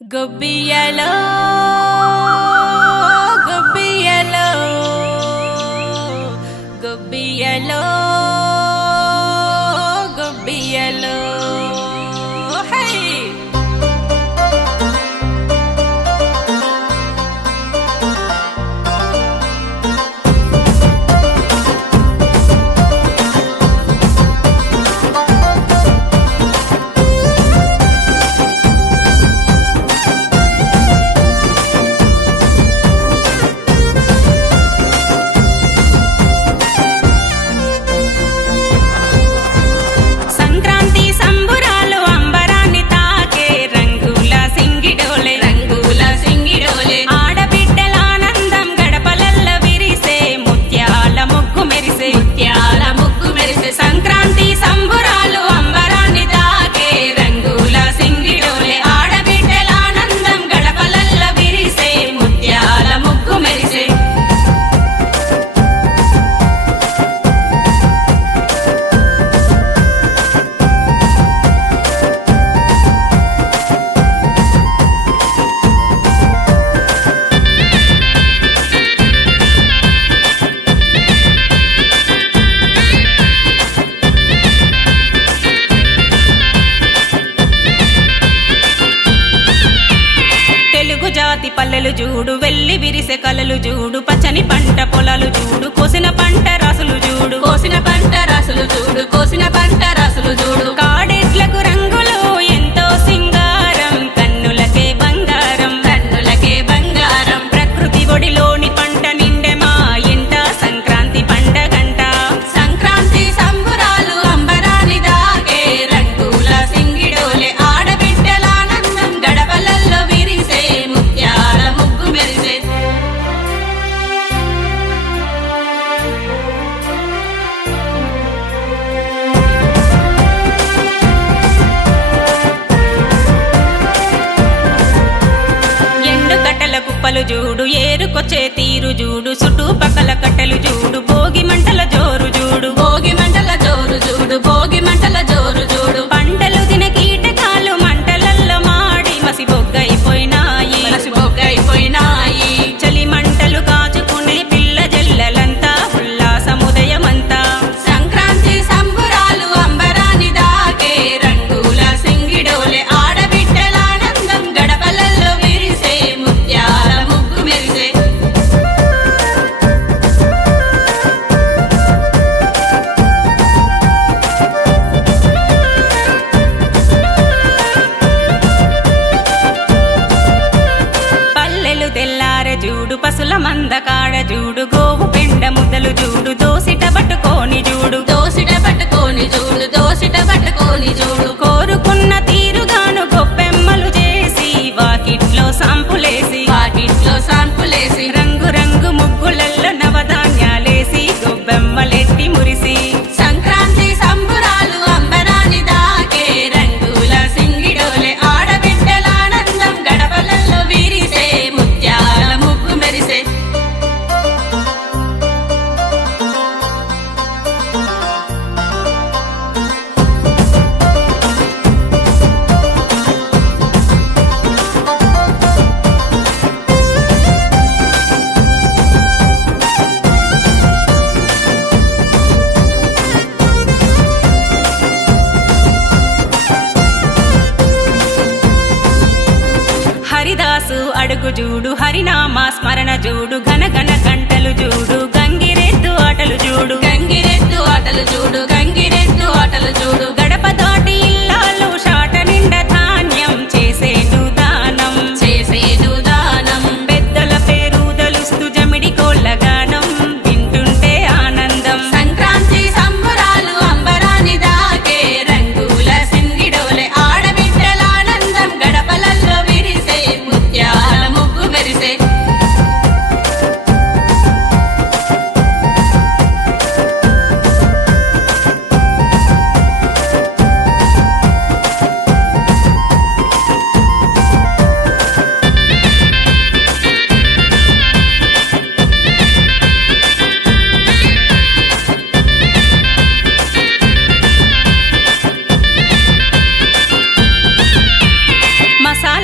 గొబ్బియ్యలో గొబ్బియ్యలో గొబ్బియ్యలో గొబ్బియ్యలో high పల్లెలు చూడు వెల్లి విరిసే కలలు చూడు పచ్చని పంట పొలాలు చూడు కోసిన పంట రసులు చూడు కోసిన పంట రసులు చూడు కోసిన పంట రసులు చూడు కాడెట్లకు రంగులు ఎంతో సింగారం కన్నులకే బంగారం కన్నులకే బంగారం ప్రకృతి ఒడిలోని పంట నిండే మా ఇంట సంక్రాంతి పండగంట సంక్రాంతి సంబురాలు అంబరాని దాగే రంగుల సింగిడోలే ఆడబిడ్డల ఆనందం గడపలల్లో విరిసే ముత్యాల ముగ్గు మెరిసే ఎండు కట్టల కుప్పలు చూడు ఏరుకొచ్చే తీరు చూడు చుట్టుపక్కల కట్టెలు చూడు భోగి మంటల జోరు చూడు భోగి మంటల జోరు చూడు భోగి మంటల జోరు చూడు పంటలు తిన కీటకాలు మంటలల్లో మాడి మసి బొగ్గైపోయినాయి మసి బొగ్గైపోయినాయి చలి మంటలు కాచుకునే పిల్ల జల్లలంతా ఉల్లాసముదయమంతా సంక్రాంతి సంబురాలు అంబరాని దాకే రంగుల సింగిడోలే ఆడబిడ్డల ఆనందం గడపలల్లో విరిసే ముత్యాల ముగ్గు మెరిసే పల్లెలు తెల్లారె చూడు పసుల మంద కాడ చూడు గోవు పెండ ముద్దలు చూడు దోసిట పట్టుకోని చూడు దోసిట పట్టుకోని చూడు దోసిట పట్టుకోని చూడు కోరుకున్న తీరుగాను గొప్పెమ్మలు చేసి వాకిట్లో సాంపులేసి వాకిట్లో సాంపులేసి రంగు రంగు ముగ్గులల్లో నవధాన్యాలేసి గొబ్బెమ్మలెట్టి మురిసి సంక్రాంతి సంబురాలు అంబరాని దాకే రంగుల సింగిడోలే ఆడబిడ్డల ఆనందం గడపలల్లో విరిసే ముత్యాల ముగ్గు మెరిసే హరిదాసు అడుగు చూడు హరినామా స్మరణ చూడు ఘన ఘన గంటలు చూడు గంగిరెద్దు ఆటలు చూడు గంగిరెద్దు ఆటలు చూడు గంగిరెద్దు ఆటలు చూడు గడప దాటి ఇల్లాలు షాట నిండా ధాన్యం చేసేను దానం చేసేను దానం పెద్దల పేరు దలుస్తూ జమిడి కోళ్ళ గానం వింటుంటే ఆనందం సంక్రాంతి సంబురాలు అంబరాని దాకే రంగుల సింగిడోలే ఆడబిడ్డల ఆనందం గడపలల్లో విరిసే ముత్యాల ముగ్గు మెరిసే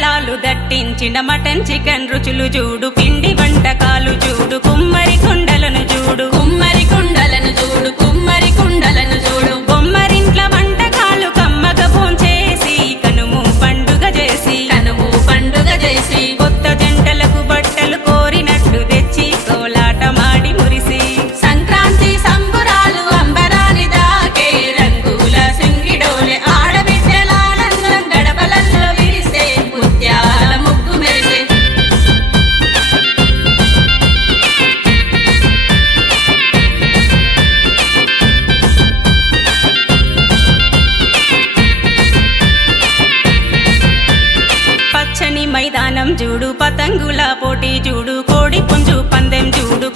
మసాలాలు దట్టించిన మటన్ చికెన్ రుచులు చూడు పిండి వంటకాలు చూడు కుమ్మరి కుండలను చూడు కుమ్మరి కుండలను చూడు కుమ్మరి కుండలను చూడు బొమ్మరింట్ల వంటకాలు కమ్మగ భోంచేసి కనుము పండుగ చేసి కొత్త జంటలకు బట్టలు కోరినట్టు తెచ్చి కోలాటమాడి మురిసి సంక్రాంతి సంబురాలు అంబరాని దాకే రంగుల సింగిడోలే ఆడబిడ్డల ఆనందం గడపలలో విరిసే ముత్యాల ముగ్గు మెరిసే పచ్చని మైదానం చూడు పతంగుల పోటీ చూడు కోడి పుంజు పందెం చూడు